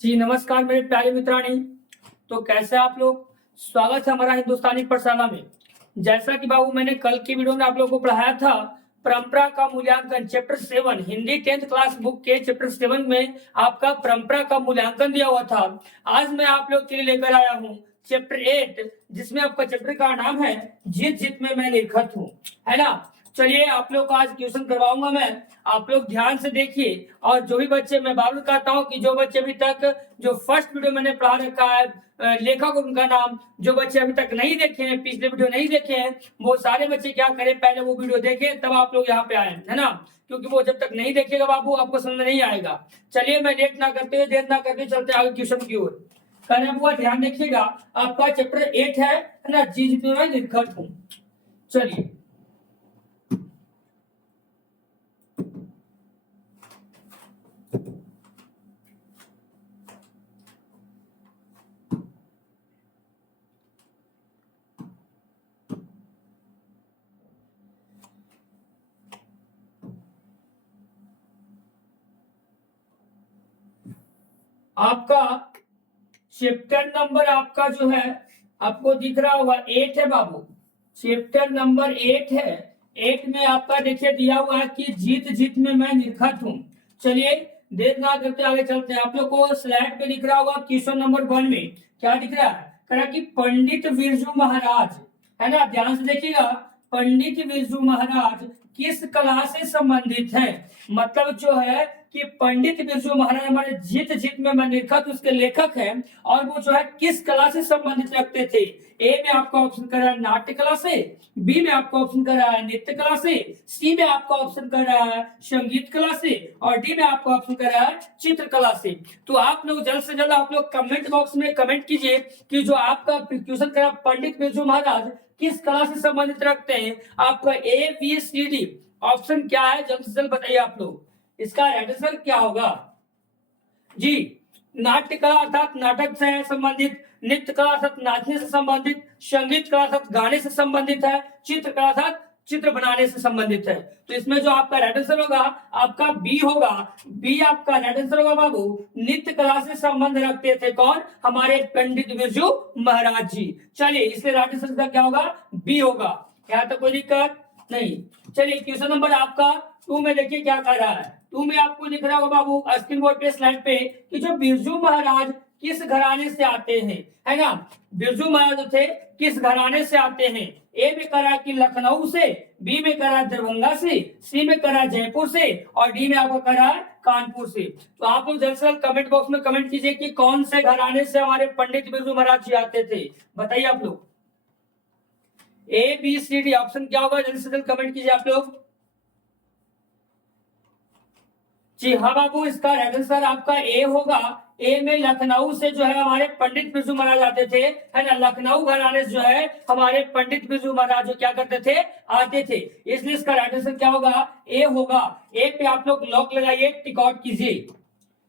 जी नमस्कार मेरे प्यारे मित्राणी। तो कैसे आप लोग? स्वागत है हमारा हिंदुस्तानी पाठशाला में। जैसा कि बाबू मैंने कल की वीडियो में आप लोगों को पढ़ाया था, परंपरा का मूल्यांकन chapter 7 Hindi 10th class book के चैप्टर 7 में आपका परंपरा का मूल्यांकन दिया हुआ था। आज मैं आप लोग के लिए लेकर आया हूँ चैप्टर 8, जिसमें आपका चैप्टर का नाम है जीत जीत में मैं निरखत हूँ, है ना। चलिए आप लोग को आज ट्यूशन करवाऊंगा मैं, आप लोग ध्यान से देखिए। और जो भी बच्चे, मैं बार बार कहता हूँ कि जो बच्चे अभी तक जो फर्स्ट वीडियो मैंने पढ़ा रखा है, लेखक उनका नाम, जो बच्चे अभी तक नहीं देखे हैं, पिछले वीडियो नहीं देखे हैं, वो सारे बच्चे क्या करें, पहले वो वीडियो देखें तब आप लोग यहाँ पे आए, है ना। क्योंकि वो जब तक नहीं देखेगा बाबू आपको समझ नहीं आएगा। चलिए मैं लेट ना करते हुए, देर ना करते चलते आगे ट्यूशन की ओर। करने हुआ ध्यान देखिएगा, आपका चैप्टर 8 है ना, जीत में मैं निरखत हूँ। चलिए आपका चैप्टर नंबर आपका जो है आपको दिख रहा होगा 8 है बाबू। चैप्टर नंबर 8 है। 8 में आपका देखिए दिया हुआ है कि जीत जीत में मैं निरखत हूँ। चलिए देर ना करते आगे चलते हैं। आप लोग को स्लाइड पे दिख रहा होगा क्वेश्चन नंबर 1 में क्या दिख रहा है, कह रहा कि पंडित बिरजू महाराज, है ना, ध्यान से देखिएगा। पंडित बिरजू महाराज किस कला से संबंधित है? मतलब जो है कि पंडित बिरजू महाराज हमारे जीत जीत में मैं निरखत उसके लेखक हैं, और वो जो है किस कला से संबंधित रखते थे। ए में आपका ऑप्शन कर रहा है नाट्य कला से, बी में आपका ऑप्शन कर रहा है नृत्य कला से, सी में आपका ऑप्शन कर रहा है संगीत कला से, और डी में आपका ऑप्शन कर रहा है चित्रकला से। तो आप लोग जल्द से जल्द आप लोग कमेंट बॉक्स में कमेंट कीजिए कि जो आपका क्वेश्चन कर रहा पंडित बिरजू महाराज किस कला से संबंधित रखते हैं। आपका A B C D option क्या है, जल्द से जल्द बताइए आप लोग। इसका आंसर क्या होगा जी? नाट्य कला अर्थात नाटक से है संबंधित, नृत्य कला अर्थात नाचने से संबंधित, संगीत कला अर्थात गाने से संबंधित है, चित्र कला अर्थात चित्र बनाने से संबंधित है। तो इसमें जो आपका राइट आंसर होगा आपका बी होगा। बी आपका राइट आंसर होगा बाबू। नृत्य कला से संबंध रखते थे कौन? हमारे पंडित बिरजू महाराज जी। चलिए इसलिए राइट आंसर क्या होगा? बी होगा। यहाँ तक कोई दिक्कत नहीं। चलिए क्वेश्चन नंबर आपका 2 में देखिए क्या कर रहा है। 2 में आपको दिख रहा होगा बाबू स्क्रीन बोर्ड पे स्लाइड पे कि जो बिरजू महाराज किस घराने से आते हैं, है ना। बिरजू महाराज थे किस घराने से आते हैं? ए में करा कि लखनऊ से, बी में करा दरभंगा से, सी में करा जयपुर से, और डी में आपको करा कानपुर से। तो आप लोग जल्द से जल्द कमेंट बॉक्स में कमेंट कीजिए कि कौन से घराने से हमारे पंडित बिरजू महाराज जी आते थे, बताइए आप लोग। A B C D option क्या होगा, जल्द से जल्द कमेंट कीजिए आप लोग। जी हाँ बाबू, इसका राइट आंसर आपका ए होगा। ए में लखनऊ से जो है हमारे पंडित बिरजू महाराज आते थे, है ना। लखनऊ घराने से जो है हमारे पंडित बिरजू महाराज जो क्या करते थे, आते थे। इसलिए इसका राइट आंसर क्या होगा? ए होगा। ए पे आप लोग लॉक लगाइए, टिक आउट कीजिए।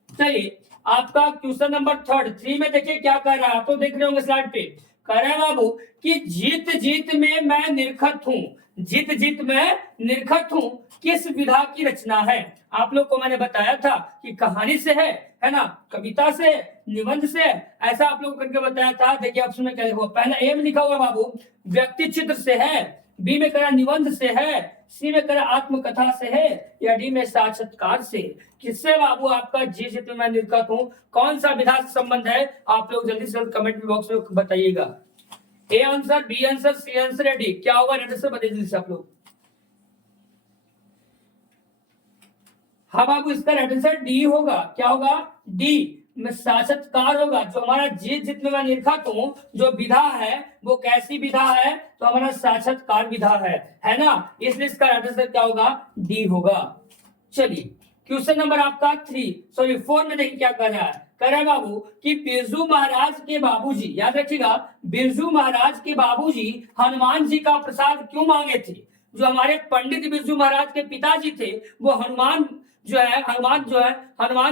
चलिए आपका क्वेश्चन नंबर 3 में देखिए क्या कर रहा है, आप तो देख रहे होंगे स्लाइड पे। कह रहा है बाबू कि जीत जीत में मैं निरखत हूँ। जीत जीत में निरखत हूँ किस विधा की रचना है? आप लोग को मैंने बताया था कि कहानी से है ना, कविता से, निबंध से, ऐसा आप लोग करके बताया था। देखिए ऑप्शन में क्या लिखा, पहला ए में लिखा हुआ बाबू व्यक्ति चित्र से है, बी में करा निबंध से है, सी में करा आत्मकथा से है, या डी में साक्षात्कार से। किससे बाबू आपका जी जीत में मैं निरखत हूँ, कौन सा विधा से संबंध है? आप लोग जल्दी से जल्द कमेंट बॉक्स में बताइएगा। A answer, B answer, C answer या डी क्या होगा? आंसर बताइए जल्दी से आप लोग। हाँ बाबू, इसका राइट आंसर डी होगा। क्या होगा? डी में साक्षात्कार होगा। जो हमारा जीत जीत में मैं निरखत हूँ जो विधा है वो कैसी विधा है? तो हमारा साक्षात्कार विधा है ना। इसलिए इसका राइट आंसर क्या होगा? डी होगा। चलिए क्वेश्चन नंबर आपका 4 में देखिए क्या कर रहा है। कह रहा है बाबू कि बिरजू महाराज के बाबूजी, याद रखिएगा, बिरजू महाराज के बाबूजी हनुमान जी का प्रसाद क्यों मांगे थे? जो हमारे पंडित बिरजू महाराज के पिताजी थे वो हनुमान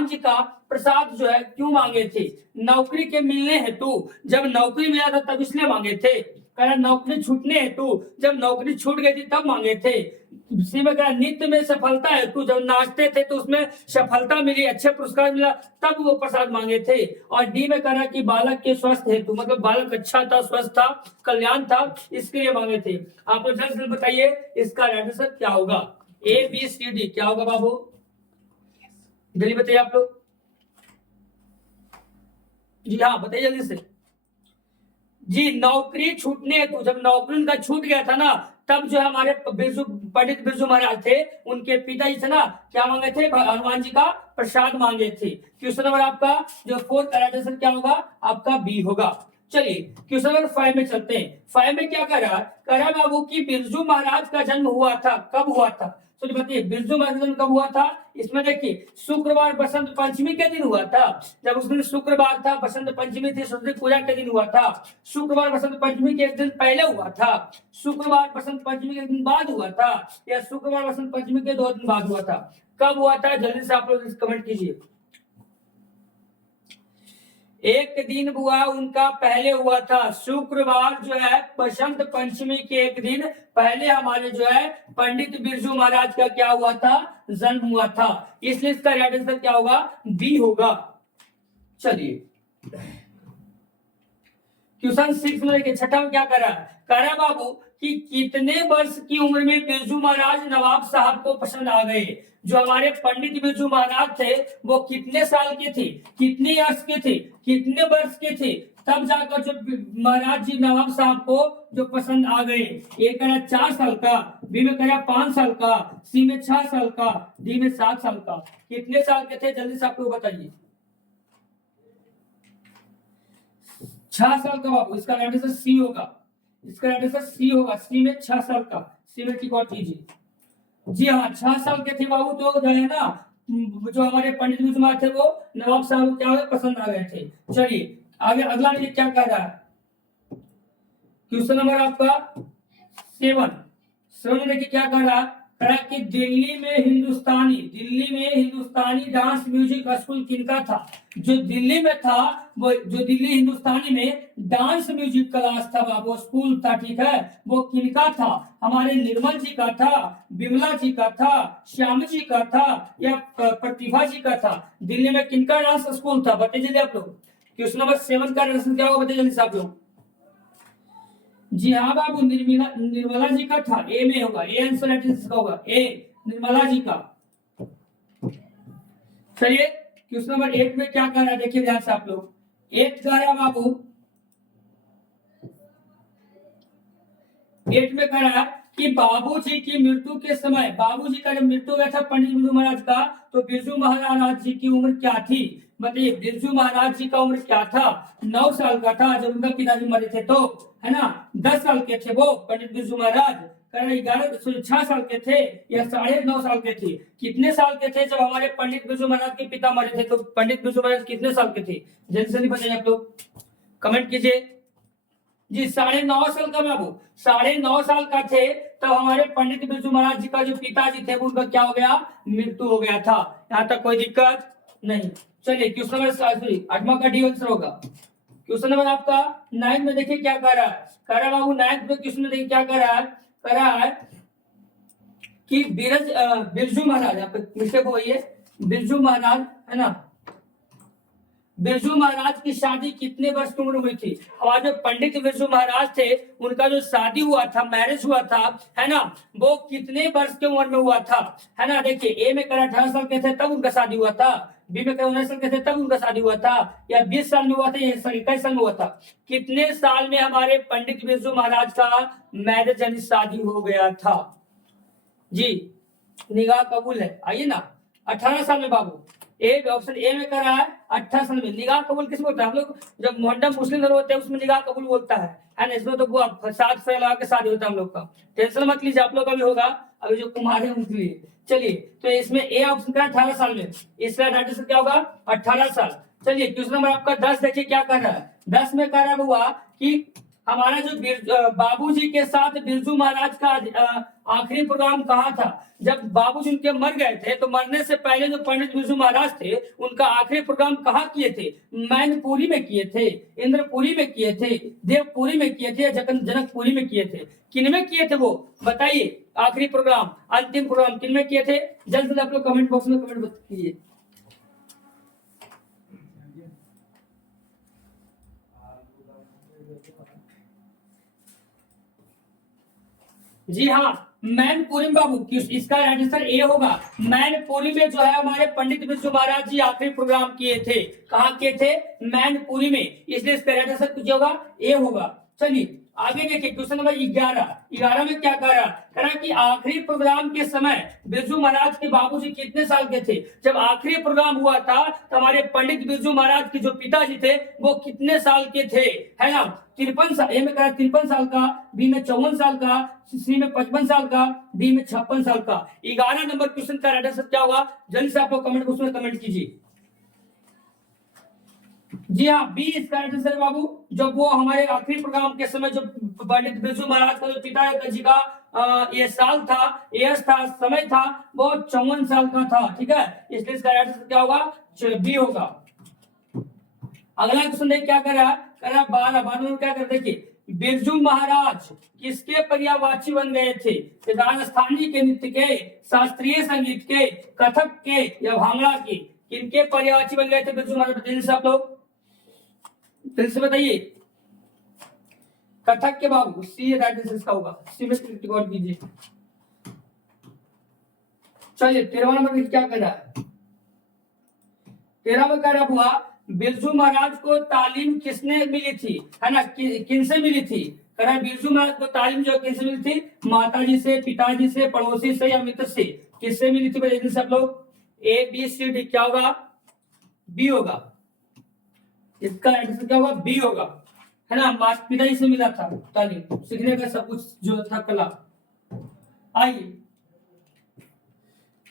जी का प्रसाद जो है क्यों मांगे थे? नौकरी के मिलने हेतु, जब नौकरी मिला था तब इसलिए मांगे थे। कह नौकरी छूटने हेतु, जब नौकरी छूट गई थी तब मांगे थे। सी में कह नृत्य में सफलता हेतु, जब नाचते थे तो उसमें सफलता मिली, अच्छे पुरस्कार मिला, तब वो प्रसाद मांगे थे। और डी में कह रहा कि बालक के स्वस्थ हेतु, मतलब बालक अच्छा था, स्वस्थ था, कल्याण था, इसके लिए मांगे थे। आप लोग जल्द से जल्द बताइए इसका राइट आंसर क्या होगा। ए बी सी डी क्या होगा बाबू, जल्दी बताइए आप लोग। जी हाँ बताइए जल्दी से। जी नौकरी छूटने हेतु, जब नौकरी उनका छूट गया था ना, तब जो हमारे पंडित बिरजू महाराज थे, उनके पिताजी से ना क्या मांगे थे, हनुमान जी का प्रसाद मांगे थे। क्वेश्चन नंबर आपका जो 4 का राइट आंसर क्या होगा, आपका बी होगा। चलिए क्वेश्चन नंबर 5 में चलते हैं। 5 में क्या करा बाबू की बिरजू महाराज का जन्म हुआ था, कब हुआ था, तो बताइए बिरजू महाराज का जन्म कब हुआ था। इसमें देखिए शुक्रवार बसंत पंचमी के दिन हुआ था। जब उस दिन शुक्रवार था, बसंत पंचमी थी, सरस्वती पूजा के दिन हुआ था। शुक्रवार बसंत पंचमी के एक दिन पहले हुआ था, शुक्रवार बसंत पंचमी के एक दिन बाद हुआ था, या शुक्रवार बसंत पंचमी के 2 दिन बाद हुआ था, कब हुआ था, जल्दी से आप लोग कमेंट कीजिए। एक दिन हुआ उनका पहले हुआ था, शुक्रवार जो है बसंत पंचमी के एक दिन पहले हमारे जो है पंडित बिरजू महाराज का क्या हुआ था, जन्म हुआ था। इसलिए इसका राइट आंसर क्या होगा, बी होगा। चलिए क्वेश्चन 6 में देखिए, छठा में क्या करा बाबू कि कितने वर्ष की उम्र में बिरजू महाराज नवाब साहब को पसंद आ गए। जो हमारे पंडित बिरजू महाराज थे वो कितने साल के थे, कितने वर्ष के थे, कितने वर्ष के थे, तब जाकर जो महाराज जी नवाब साहब को जो पसंद आ गए। ए कह रहा 4 साल का, बी में कह रहा 5 साल का, सी में 6 साल का, डी में 7 साल का। कितने साल के थे जल्दी से आप लोग बताइए। 6 साल का बाबू, इसका राइट आंसर सी होगा, इसका राइट आंसर सी होगा। सी में 6 साल का, सी में टिक आउट कीजिए। जी हाँ 6 साल के थे बाबू, तो जो है ना जो हमारे पंडित बिरजू महाराज थे वो नवाब साहब को क्या हुए, पसंद आ गए थे। चलिए आगे अगला ये क्या कह रहा है, क्वेश्चन नंबर आपका 7 देखिए क्या कह रहा है, कि दिल्ली में हिंदुस्तानी डांस म्यूजिक स्कूल किनका था। जो दिल्ली में था वो, जो दिल्ली हिंदुस्तानी में डांस म्यूजिक क्लास था बाबू, स्कूल था, ठीक है, वो किनका था, हमारे निर्मल जी का था, विमला जी का था, श्याम जी का था, या प्रतिभा जी का था। दिल्ली में किनका डांस स्कूल था, बताइए आप लोग। क्वेश्चन नंबर 7 का आंसर क्या होगा, बताइए जल्दी आप लोग। जी हाँ बाबू निर्मला जी का था, ए में होगा, ए आंसर इसका होगा, ए निर्मला जी का। चलिए क्वेश्चन नंबर 8 में क्या कर रहा है, देखिए ध्यान से आप लोग। 8 कह रहा बाबू, 8 में कह रहा कि बाबूजी की मृत्यु के समय, बाबूजी का जब मृत्यु हुआ था पंडित बिरजू महाराज का, तो बिरजू महाराज जी की उम्र क्या थी, बताइए। बिरजू महाराज जी का उम्र क्या था, 9 साल का था जब उनका पिताजी मरे थे, तो है ना 10 साल के थे वो पंडित बिरजू महाराज, 6 साल के थे या 9.5 साल के थे। कितने साल के थे जब हमारे पंडित बिरजू महाराज के पिता मरे थे, तो पंडित बिरजू महाराज कितने साल के थे, जल्दी जल्दी बताइए आप लोग, कमेंट कीजिए। जी 9.5 साल का बाबू, 9.5 साल का थे तब हमारे पंडित बिरजू महाराज जी का जो पिताजी थे उनका क्या हो गया, मृत्यु हो गया था। यहाँ तक कोई दिक्कत नहीं। चलिए क्वेश्चन नंबर 8वां का डी आंसर होगा। क्वेश्चन नंबर आपका 9 में देखिए क्या कर रहा है, बाबू 9 में क्वेश्चन में देखिए क्या कर रहा है कि बिरजू महाराज, यहाँ पे मिस्टेक हो गई है, बिरजू महाराज है ना, बिरजू महाराज की शादी कितने वर्ष की उम्र हुई थी। हमारे जो पंडित बिरजू महाराज थे उनका जो शादी हुआ था, मैरिज हुआ था, है ना, वो कितने वर्ष की उम्र में हुआ था, है ना। देखिए ए में करा 18 साल के थे तब उनका शादी हुआ था, बी में करा 19 साल के थे तब उनका शादी हुआ था, या 20 साल में हुआ था, या 21 साल में हुआ था। कितने साल में हमारे पंडित बिरजू महाराज का मैरिज यानी शादी हो गया था। जी निगाह कबूल है, आइए ना 18 साल में बाबू, ए ऑप्शन ए में कर रहा है 18 साल में। निगाह कबूल किस बोलता है, हम लोग जब मोहम्मद मुस्लिम धर्म होते हैं उसमें निगाह कबूल बोलता है ना, इसमें तो 7 साल लगा के शादी होता है हम लोग का, टेंशन मत लीजिए, आप लोग का भी होगा, अभी जो कुमार है उनके लिए। चलिए तो इसमें ए ऑप्शन का 18 साल में, इसका राइट आंसर क्या होगा 18 साल। चलिए क्वेश्चन नंबर आपका 10 देखिए क्या कर रहा है। 10 में कह रहा हुआ कि हमारा जो बाबूजी के साथ बिरजू महाराज का आखिरी प्रोग्राम कहाँ था? जब बाबूजी उनके मर गए थे तो मरने से पहले जो पंडित बिरजू महाराज थे उनका आखिरी प्रोग्राम कहाँ किए थे? मैनपुरी में किए थे, इंद्रपुरी में किए थे, देवपुरी में किए थे, जनकपुरी में किए थे। किन में किए थे वो बताइए? आखिरी प्रोग्राम, अंतिम प्रोग्राम किन में किए थे? जल्द से आप लोग कमेंट बॉक्स में कमेंट कीजिए। जी हाँ, मैनपुरी में बाबू, इसका राइट आंसर ए होगा। मैनपुरी में जो है हमारे पंडित बिरजू महाराज जी आखिरी प्रोग्राम किए थे। कहाँ किए थे? मैनपुरी में, इसलिए इसका राइट आंसर कुछ होगा, ए होगा। चलिए आगे देखिए क्वेश्चन नंबर 11 में क्या कह रहा कि आखिरी प्रोग्राम के समय बिरजू महाराज के बाबूजी कितने साल के थे? जब आखिरी प्रोग्राम हुआ था तो हमारे पंडित बिरजू महाराज के जो पिताजी थे वो कितने साल के थे? है ना, 53 साल। ए में कह रहा 53 साल का, बी में 54 साल का, सी में 55 साल का, डी में 56 साल का। 11 नंबर क्वेश्चन का राइट आंसर क्या होगा? जल्दी से आप लोग कमेंट बॉक्स में कमेंट कीजिए। जी हाँ, बी इसका राइट आंसर बाबू। जब वो हमारे आखिरी प्रोग्राम के समय जो पंडित बिरजू महाराज का जो पिता जी का ये साल था, एज था, समय था, वो 54 साल का था। ठीक है, इसलिए इसका राइट आंसर क्या होगा? बी होगा। अगला क्वेश्चन देख क्या कर रहा है? 12 में क्या कर, देखिए बिरजू महाराज किसके पर्यायवाची बन गए थे? राजस्थानी के नृत्य के, शास्त्रीय संगीत के, कथक के या भांगड़ा के? किनके पर्यायवाची बन गए थे बिरजू महाराज? बताइए आप लोग, फिर से बताइए। कथक के बाबू, सी राइट आंसर इसका होगा। सी में रिकॉर्ड कीजिए। चलिए 13 नंबर क्या कर रहा है? 13 में कह रहा हुआ बिरजू महाराज को तालीम किसने मिली थी? है ना, किनसे मिली थी? कह रहा बिरजू महाराज को तालीम जो किनसे मिली थी? माताजी से, पिताजी से, पड़ोसी से या मित्र से? किससे मिली थी बताइए सब लोग? ए बी सी डी क्या होगा? बी होगा। इसका आंसर क्या होगा? बी होगा। है ना, माता पिताजी से मिला था तालीम सीखने का, सब कुछ जो था कला। आइए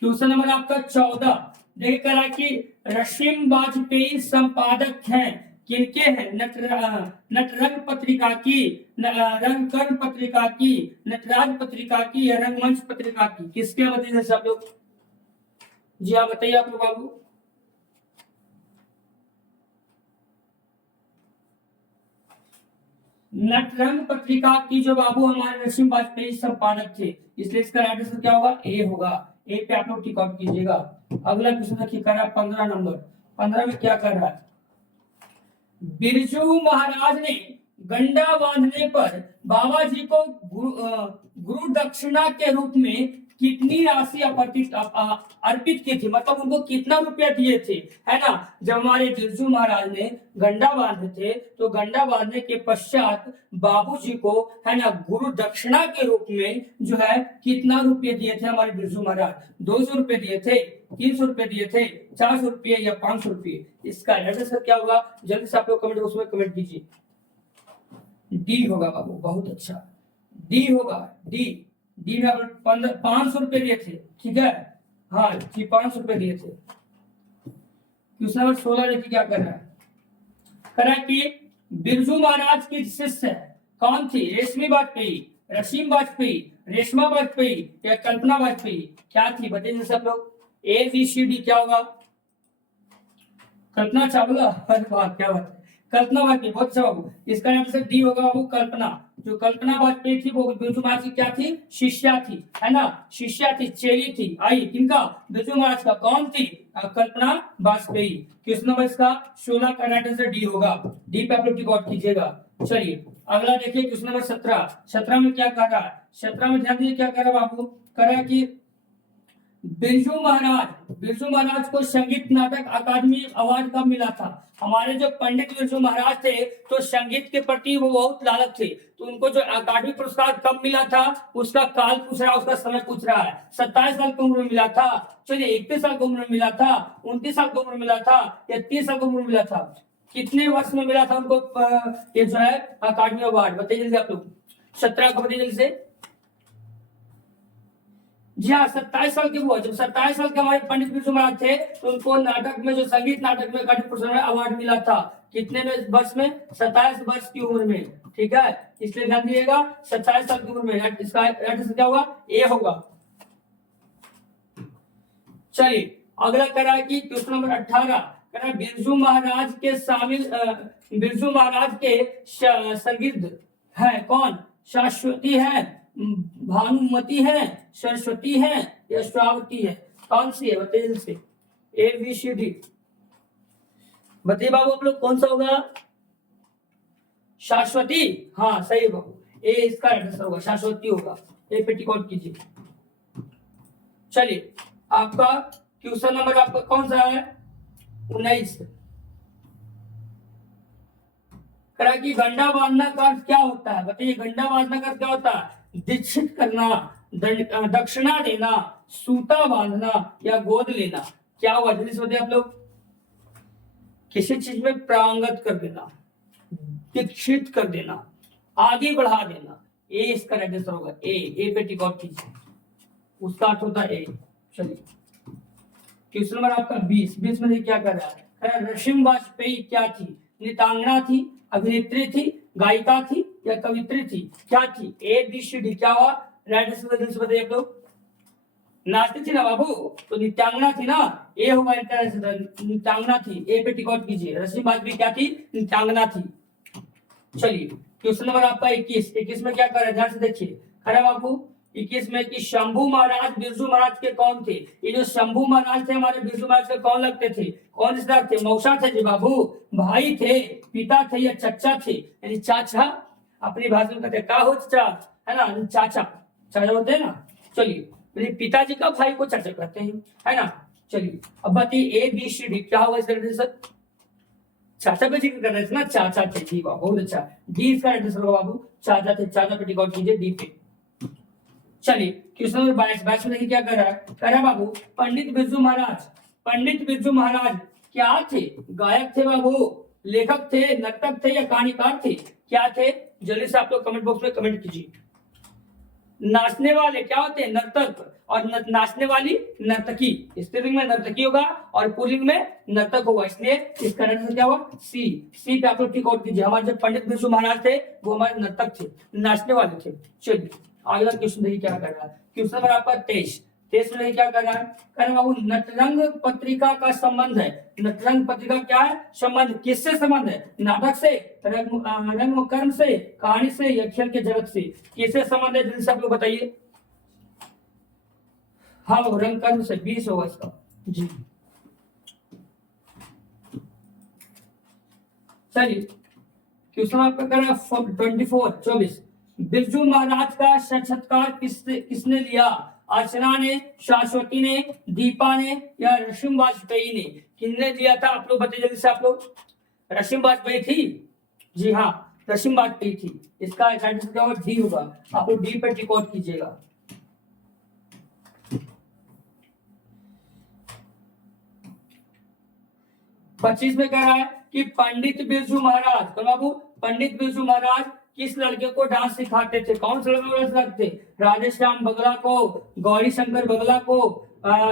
क्वेश्चन नंबर आपका 14 देख करा कि रशीम वाजपेयी संपादक हैं, किनके हैं? नटरंग पत्रिका की, रंगकर्ण पत्रिका की, नटराज पत्रिका की या रंगमंच पत्रिका की? किसके बताइए सब लोग? जी हाँ बताइए आप लोग बाबू। नटरंग पत्रिका की जो बाबू हमारे रशीम वाजपेयी संपादक थे, इसलिए इसका राइट आंसर क्या होगा? ए होगा। ए पे आप लोग टिक आउट कीजिएगा। अगला क्वेश्चन देखिए कर रहा है 15 नंबर। 15 में क्या कर रहा है? बिरजू महाराज ने गंडा बांधने पर बाबा जी को गुरु दक्षिणा के रूप में कितनी राशि अर्पित की थी? मतलब उनको कितना रुपया दिए थे? है ना, जब हमारे बिरजू महाराज ने गंडा बांधे थे तो गंडा बांधने के पश्चात बाबूजी को, है ना, गुरु दक्षिणा के रूप में जो है कितना रुपये दिए थे हमारे बिरजू महाराज? 200 रुपये दिए थे, 300 रुपये दिए थे, 400 रुपये या 500 रुपये? इसका आंसर क्या होगा? जल्दी से आप लोग कमेंट बॉक्स में कमेंट कीजिए। डी होगा बाबू, बहुत अच्छा, डी होगा। डी में आप 500 रुपये दिए थे। ठीक है, हाँ जी 500 रुपये दिए थे। क्वेश्चन नंबर 16 देखिए क्या कर रहा है? कर रहा है कि बिरजू महाराज की शिष्य कौन थी? रेशमी वाजपेयी, रशीम वाजपेयी, रेशमा वाजपेयी या कल्पना वाजपेयी? क्या थी बताइए सब लोग? ए बी सी डी क्या होगा? कल्पना चावला। अरे वाह क्या बात है, कल्पना वाजपेयी, बहुत अच्छा बाबू। इसका आंसर डी होगा बाबू, कल्पना। जो कल्पना वाजपेयी थी वो बिरजू महाराज की क्या थी? शिष्या थी। है ना, शिष्या थी, चेली थी। आई किनका? बिरजू महाराज का। कौन थी? कल्पना वाजपेयी। क्वेश्चन नंबर इसका 16 का राइट आंसर डी होगा। डी पे आप लोग टिक आउट कीजिएगा। चलिए अगला देखिए क्वेश्चन नंबर 17। 17 में क्या कर रहा है? 17 में ध्यान दीजिए क्या कर रहा है बाबू? कर रहा है कि बिरजू महाराज को संगीत नाटक अकादमी अवार्ड कब मिला था? हमारे जो पंडित बिरजू महाराज थे तो संगीत के प्रति वो बहुत लालच थे, तो उनको जो अकादमी पुरस्कार कब मिला था उसका काल पूछ रहा है, उसका समय पूछ रहा है। 27 साल की उम्र में मिला था, चलिए 31 साल की उम्र में मिला था, 29 साल की उम्र में मिला था या 30 साल की उम्र में मिला था? कितने वर्ष में मिला था उनको ये जो है अकादमी अवार्ड? बताइए जल्दी आप लोग। 17 को बताइए जल्दी से। जी हाँ, 27 साल के हुआ। जब 27 साल के हमारे पंडित बिरजू महाराज थे तो उनको नाटक में, जो संगीत नाटक में कंठ पुरस्कार में अवार्ड मिला था। कितने में वर्ष में? 27 वर्ष की उम्र में। ठीक है, इसलिए ध्यान दीजिएगा 27 साल की उम्र में। इसका क्या होगा? ए होगा। चलिए अगला कह रहा है कि क्वेश्चन नंबर 18 कह रहा है बिरजू महाराज के शामिल बिरजू महाराज के संगिध है कौन? शाश्वती है, भानुमति है, सरस्वती है या श्रावती है? कौन सी है? बताइए से। ए बी सी डी बताइए बाबू, आप लोग कौन सा होगा? शाश्वती। हाँ सही बाबू, ए इसका आंसर होगा, शाश्वती होगा। ए पे टिक आउट कीजिए। चलिए आपका क्वेश्चन नंबर आपका कौन सा है? 19। करा कि गंडा बांधना का अर्थ क्या होता है? बताइए, गंडा बांधना का अर्थ क्या होता है? दीक्षित करना, दक्षिणा देना, सूता बांधना या गोद लेना। क्या हुआ? जल्दी से बताइए आप लोग। किसी चीज में प्रांगत कर देना, दीक्षित कर देना, आगे बढ़ा देना। ए इसका राइट आंसर होगा। ए पे टिक आउट कीजिए, उसका अर्थ होता है ए। चलिए क्वेश्चन नंबर आपका 20 में क्या कर रहा है? रशिम वाजपेयी क्या थी? नृत्यांगना थी, अभिनेत्री थी, गायिका थी या कवित्री थी? क्या थी? A B C D. क्या हुआ? राइट आंसर बताइए आप लोग। नाचती थी ना बाबू, तो नृत्यांगना थी ना। ए होगा इनका आंसर, नृत्यांगना थी। ए पे टिक आउट कीजिए। रशिम वाजपेयी क्या थी? नृत्यांगना थी। चलिए क्वेश्चन नंबर आपका 21 में क्या कर रहा है? ध्यान से देखिए। खरा बाबू 21 में कि शंभू महाराज बिरजू महाराज के कौन थे? ये जो शंभू महाराज थे हमारे बिरजू महाराज के कौन लगते थे? कौन रिश्तेदार थे? मौसा थे जी बाबू, भाई थे, पिता थे या चचा थे? यानी चाचा, अपनी भाषा में कहते हैं का हो चाचा, है ना, चाचा, चाचा होते हैं ना। चलिए पिताजी का भाई को चाचा कहते हैं, है ना। चलिए अब बताइए ए बी सी डी क्या होगा इसका सर? चाचा पे जिक्र कर रहे थे ना, चाचा थे जी बाबू, बहुत अच्छा। डी इसका आंसर होगा बाबू, चाचा थे। चाचा पे टिक आउट कीजिए डी पे। चलिए क्वेश्चन नंबर 22 में देखिए क्या कर रहा है? कह रहा है बाबू पंडित बिरजू महाराज क्या थे? गायक थे बाबू, लेखक थे, नर्तक थे या कहानीकार थे? क्या थे? जल्दी से आप लोग कमेंट बॉक्स में कमेंट कीजिए। नाचने वाले क्या होते हैं? नर्तक। और नाचने वाली नर्तकी। स्त्रीलिंग में नर्तकी होगा और पुल्लिंग में नर्तक होगा, इसलिए इसका आंसर क्या होगा? सी पे आप लोग टिक आउट कीजिए। हमारे जो पंडित बिरजू महाराज थे वो हमारे नर्तक थे, नाचने वाले थे। चलिए अगला क्वेश्चन देखिए क्या कर रहा है। क्वेश्चन नंबर आपका 23 में क्या कर रहा है? कह रहा बाबू नटरंग पत्रिका का संबंध है। नटरंग पत्रिका क्या है? संबंध किससे संबंध है? नाटक से, रंग कर्म से, कहानी से या खेल के जगत से? किससे संबंध है? जल्दी से आप लोग बताइए। हाँ रंग कर्म से, 20 होगा इसका जी। चलिए क्वेश्चन आपका कर रहा है 24 बिरजू महाराज का साक्षात्कार किसने लिया? अर्चना ने, शाश्वती ने, दीपा ने या रशिम वाजपेयी ने? किसने लिया था? आप लोग बताइए जल्दी से आप लोग। रशिम वाजपेयी थी जी हाँ, रशिम वाजपेयी थी। इसका आंसर क्या होगा? डी होगा। आप लोग डी पर टिक आउट कीजिएगा। पच्चीस में कह रहा है कि पंडित बिरजू महाराज, तो बाबू पंडित बिरजू महाराज किस लड़के को डांस सिखाते थे? कौन से लड़के को डांस सिखाते थे? राधेश्याम बगला को, गौरी शंकर बगला को,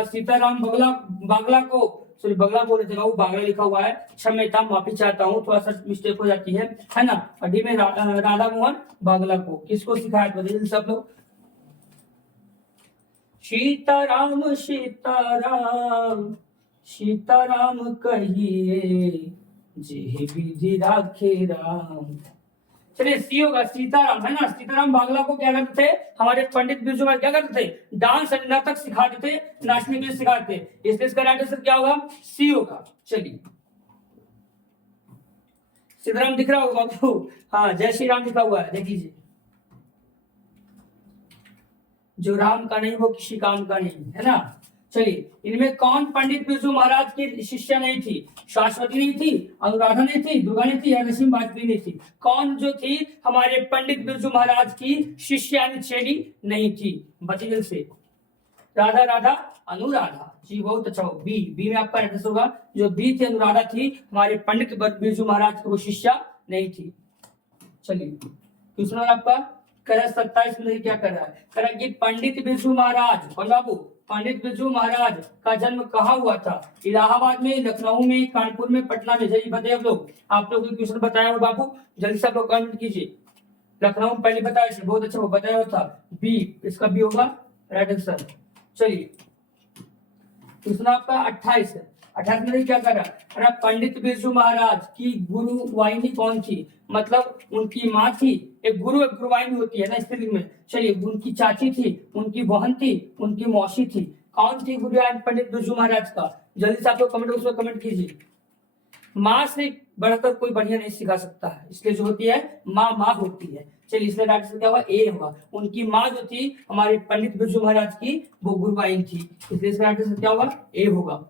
सीताराम बागला को, सॉरी बगला बोल रहे थे बाबू, बागला लिखा हुआ है, क्षम्यता माफी चाहता हूँ, थोड़ा सा मिस्टेक हो जाती है ना। डी में राधा मोहन बागला को। किसको सिखाया बताइए सब लोग। सीताराम सीताराम सीताराम कहिए जे विधि राखे राम। चलिए सी होगा, सीताराम, है ना। सीताराम बागला को क्या करते थे? हमारे पंडित बिरजू महाराज क्या करते थे? डांस और नाटक सिखाते थे, नाचने के लिए सिखाते थे, इसलिए इसका राइट आंसर क्या होगा? सी होगा। चलिए सीताराम दिख रहा होगा बाबू? हाँ जय श्री राम लिखा हुआ है, देख लीजिए। जो राम का नहीं वो किसी काम का नहीं, है ना। चलिए इनमें कौन पंडित बिरजू महाराज की शिष्या नहीं थी? शाश्वती नहीं थी, अनुराधा नहीं थी, दुर्गा नहीं थी या रशिम वाजपेयी नहीं थी? कौन जो थी हमारे पंडित बिरजू महाराज की शिष्या यानी चेली नहीं थी? बचिए से। राधा राधा अनुराधा जी, बहुत अच्छा। बी में आपका आंसर होगा। जो बी थी अनुराधा थी, हमारे पंडित बिरजू महाराज की वो शिष्या नहीं थी। चलिए क्वेश्चन आपका करा 27 में क्या कर रहा है, करा कि पंडित बिरजू महाराज, कौन बाबू, पंडित बिरजू महाराज का जन्म कहाँ हुआ था, इलाहाबाद में, लखनऊ में, कानपुर में, पटना में, जल्दी बताइए आप लोग क्वेश्चन बताया हो बाबू, जल्दी से आप लोग कमेंट कीजिए। लखनऊ में पहले बताया था, बहुत अच्छा वो बताया था, बी, इसका बी होगा राइट आंसर। चलिए क्वेश्चन आपका 28 है, 28 में क्या कर रहा है, पंडित बिरजू महाराज की गुरु वाहिनी कौन थी, मतलब उनकी माँ थी, एक गुरु एक गुरुवाहिनी होती है ना स्त्रीलिंग में, चलिए उनकी चाची थी, उनकी बहन थी, उनकी मौसी थी, कौन थी गुरुवाहिनी पंडित बिरजू महाराज का, जल्दी से आप लोग कमेंट बॉक्स में कमेंट कीजिए। माँ से बढ़कर कोई बढ़िया नहीं सिखा सकता है, इसलिए जो होती है माँ होती है। चलिए इसलिए राइट आंसर क्या होगा, ए होगा, उनकी माँ जो थी हमारे पंडित बिरजू महाराज की वो गुरुवाहिनी थी, इसलिए इसका राइट आंसर क्या होगा, ए होगा।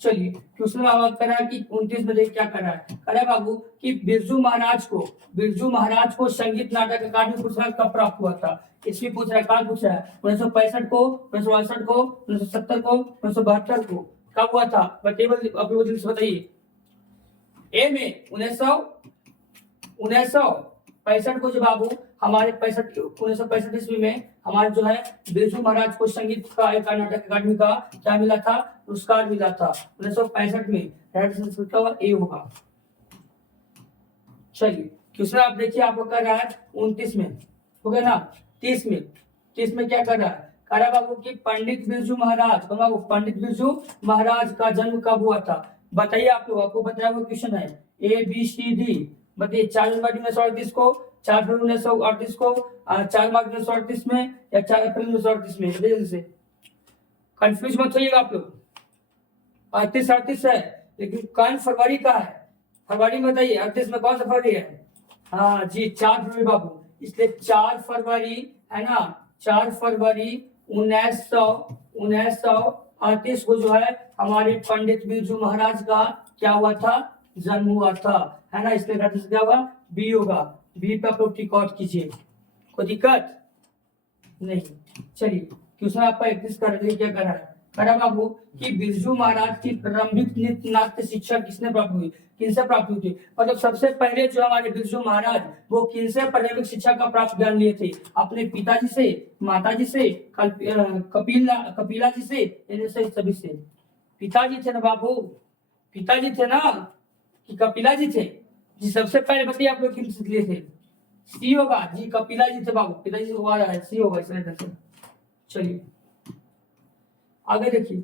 चलिए क्वेश्चन करा कि 29 में क्या कर रहा है, करा बाबू कि बिरजू महाराज को संगीत नाटक अकादमी पुरस्कार कब प्राप्त हुआ था, इसमें पूछ रहा है, कब पूछ रहा है, 1965 को, 1968 को, 1970 को, 1972 को, कब हुआ था, टेबल अपनी जल्दी से बताइए। ए में 1965 को जो बाबू हमारे 1965 ईस्वी में हमारे जो है बिरजू महाराज को संगीत का एक कर्नाटक अकादमी का क्या मिला था, पुरस्कार मिला था 1965 में, राइट आंसर क्या होगा, ए होगा। चलिए क्वेश्चन आप देखिए, आपको कर रहा है 29 में, हो गया ना, 30 में क्या कर रहा है, करा बाबू की पंडित बिरजू महाराज, बाबू पंडित बिरजू महाराज का जन्म कब हुआ था, बताइए आप लोग, आपको बताया हुआ क्वेश्चन है, ए बी सी डी, बताइए 4 जनवरी 1938 को, 4 फरवरी 1938 को, 4 मार्च 1938 में, या 4 अप्रैल 1938 में, जल्दी से कंफ्यूज मत होइएगा आप लोग। 38 है, लेकिन कौन फरवरी का है, फरवरी में बताइए, 38 में कौन सा फरवरी है, हाँ जी 4 फरवरी बाबू, इसलिए 4 फरवरी है ना, 4 फरवरी 1938 को जो है हमारे पंडित बिरजू महाराज का क्या हुआ था, जन्म हुआ था, है ना, इसलिए क्या होगा, बी होगा, बी पे आप लोग टिक आउट कीजिए, कोई दिक्कत नहीं। चलिए क्वेश्चन आपका 31 कर रहे क्या कर रहा है, करा बाबू कि बिरजू महाराज की प्रारंभिक नृत्य नाट्य शिक्षा किसने प्राप्त हुई, किनसे प्राप्त हुई थी, मतलब सबसे पहले जो हमारे बिरजू महाराज वो किनसे प्रारंभिक शिक्षा का प्राप्त ज्ञान लिए थे, अपने पिताजी से, माताजी से, कपिला जी से, इन सभी से। पिताजी थे ना बाबू, पिताजी थे ना कि कपिला जी थे जी, सबसे पहले बताइए आप लोग किनसे लिए थे, सी होगा जी, कपिला जी थे बाबू, पिताजी से हुआ है, सी होगा इस तरह से। चलिए आगे देखिए,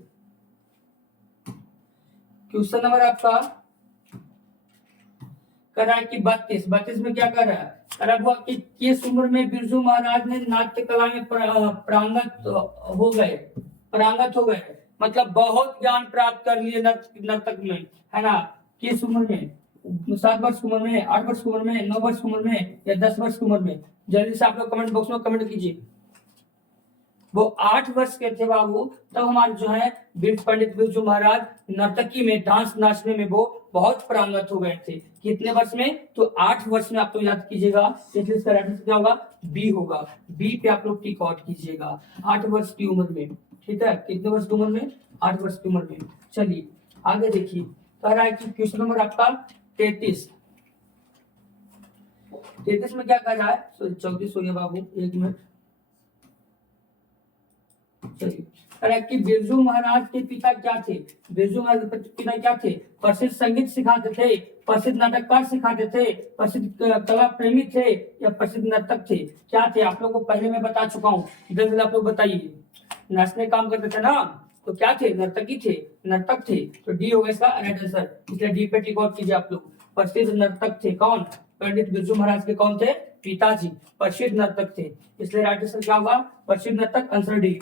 क्वेश्चन नंबर आपका कर रहा है कि 32 में क्या कर रहा है, कर रहा कि किस उम्र में बिरजू महाराज ने नाट्य कला में प्रांगत हो गए, मतलब बहुत ज्ञान प्राप्त कर लिए नर्तक में, है ना, किस उम्र में, 7 वर्ष की उम्र में, 8 वर्ष की उम्र में, 9 वर्ष की उम्र में, या 10 वर्ष की उम्र में, जल्दी से आप लोग कमेंट बॉक्स में कमेंट कीजिए। वो 8 वर्ष के थे बाबू, तब हमारे जो है पंडित बिरजू महाराज नर्तकी में, डांस नाचने में वो बहुत प्रांगत हो गए थे, कितने वर्ष में, तो 8 वर्ष में, आप लोग याद कीजिएगा, इसलिए इसका राइट आंसर क्या होगा, बी होगा, बी पे आप लोग टिक आउट कीजिएगा, 8 वर्ष की उम्र में, ठीक है, कितने वर्ष की उम्र में, 8 वर्ष की उम्र में। चलिए आगे देखिए, कह रहा है कि क्वेश्चन नंबर आपका 33 में क्या कर रहा है, सॉरी 34 हो गया बाबू, 1 मिनट। चलिए कि बिरजू महाराज के पिता क्या थे, बिरजू महाराज के पिता क्या थे, प्रसिद्ध संगीत सिखाते थे, प्रसिद्ध नाटककार सिखाते थे, प्रसिद्ध कला प्रेमी थे, या प्रसिद्ध नर्तक थे, क्या थे, आप लोगों को पहले मैं बता चुका हूँ, जल्दी आप लोग बताइए, नाचने काम करते थे ना, तो क्या थे, नर्तकी थे, नर्तक थे, तो डी होगा इसका राइट आंसर, इसलिए डी पे टिक आउट कीजिए आप लोग। प्रसिद्ध नर्तक थे कौन, पंडित बिरजू महाराज के कौन थे, पिताजी प्रसिद्ध नर्तक थे, इसलिए राइट आंसर क्या होगा, प्रसिद्ध नर्तक, आंसर डी।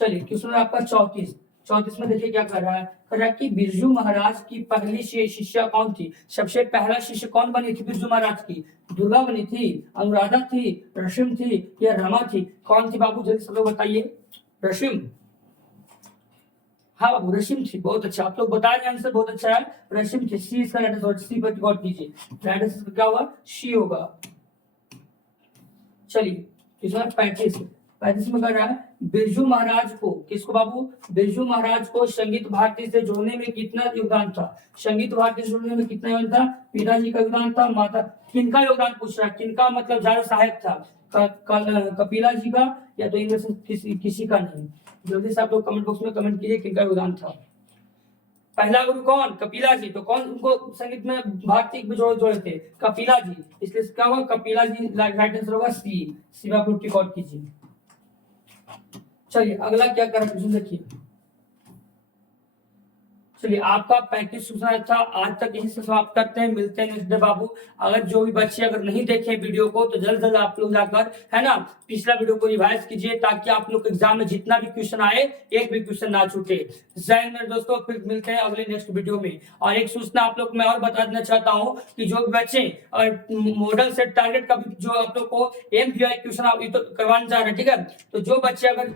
चलिए क्वेश्चन आपका 34 में देखिए क्या कर रहा है, कर रहा है कि बिरजू महाराज की पहली शिष्या कौन थी, सबसे पहला शिष्य कौन बनी थी बिरजू महाराज की, दुर्गा बनी थी, अनुराधा थी, रशिम थी, या रमा थी, कौन थी बाबू, जल्दी सब लोग बताइए, रशिम, हाँ बाबू रशिम थी, बहुत अच्छा, आप लोग बता रहे हैं आंसर बहुत अच्छा है, रशिम थी, सी इसका राइट आंसर, सी पर गौर कीजिए, राइट आंसर क्या होगा, सी होगा। चलिए क्वेश्चन 35 35 में कर रहा है, बिरजू महाराज को, किसको बाबू, बिरजू महाराज को संगीत भारती से जोड़ने में कितना योगदान था, संगीत भारती से जोड़ने में कितना योगदान था, पिताजी का योगदान था, माता, किनका योगदान पूछ रहा है, किनका मतलब ज्यादा सहायक था, कपिला जी का या तो इनमें से किसी का नहीं। जल्दी से आप लोग कमेंट बॉक्स में कमेंट कीजिए किनका योगदान था। पहला गुरु कौन, कपिला जी, तो कौन उनको संगीत में भारती में जोड़े थे, कपिला जी, इसलिए क्या होगा, कपिला जी राइट आंसर होगा सी। सी आप लोग रिकॉर्ड कीजिए। चलिए अगला क्या कर रहा है देखिए। चलिए आपका 35 क्वेश्चन था, आज तक यही से समाप्त करते हैं, मिलते हैं नेक्स्ट डे बाबू। अगर जो भी बच्चे अगर नहीं देखे वीडियो को तो जल्द जल्द आप लोग जाकर है ना पिछला वीडियो को रिवाइज कीजिए, ताकि आप लोग एग्जाम में जितना भी क्वेश्चन आए एक भी क्वेश्चन ना छूटे। जय हिंद मेरे दोस्तों, फिर मिलते हैं अगले नेक्स्ट वीडियो में। और एक सूचना आप लोग मैं और बता देना चाहता हूँ कि जो भी बच्चे मॉडल सेट टारगेट का जो आप लोग को MVI क्वेश्चन आप तो करवाने जा रहे हैं, ठीक है, तो जो बच्चे अगर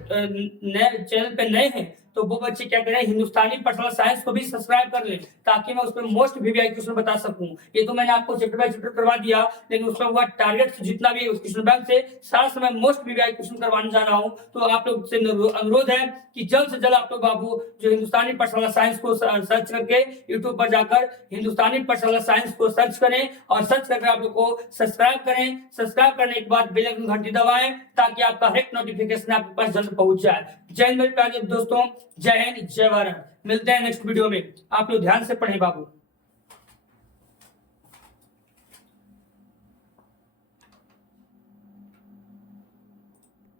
नए चैनल पे नए हैं तो वो बच्चे क्या करें, हिंदुस्तानी पर्सनल साइंस को भी सब्सक्राइब कर ले, ताकि मैं उसमें मोस्ट VVI क्वेश्चन बता सकूं। ये तो मैंने आपको चैप्टर बाय चैप्टर करवा दिया, लेकिन उसमें हुआ टारगेट जितना भी उस क्वेश्चन बैंक से सारा समय मोस्ट VVI क्वेश्चन करवाने जा रहा हूं। तो आप लोग से अनुरोध है कि जल्द से जल्द आप लोग बाबू जो हिंदुस्तानी पर्सनल साइंस को सर्च करके यूट्यूब पर जाकर हिंदुस्तानी पर्सनल साइंस को सर्च करें, और सर्च करके आप लोग को सब्सक्राइब करें। सब्सक्राइब करने के बाद बेल आइकन घंटी दबाएं, ताकि आपका हर एक नोटिफिकेशन आपके पास जल्द पहुंच जाए। जय हिंद मेरे प्यारे दोस्तों, जय हिंद, जय भारत। मिलते हैं नेक्स्ट वीडियो में, आप लोग ध्यान से पढ़ें बाबू।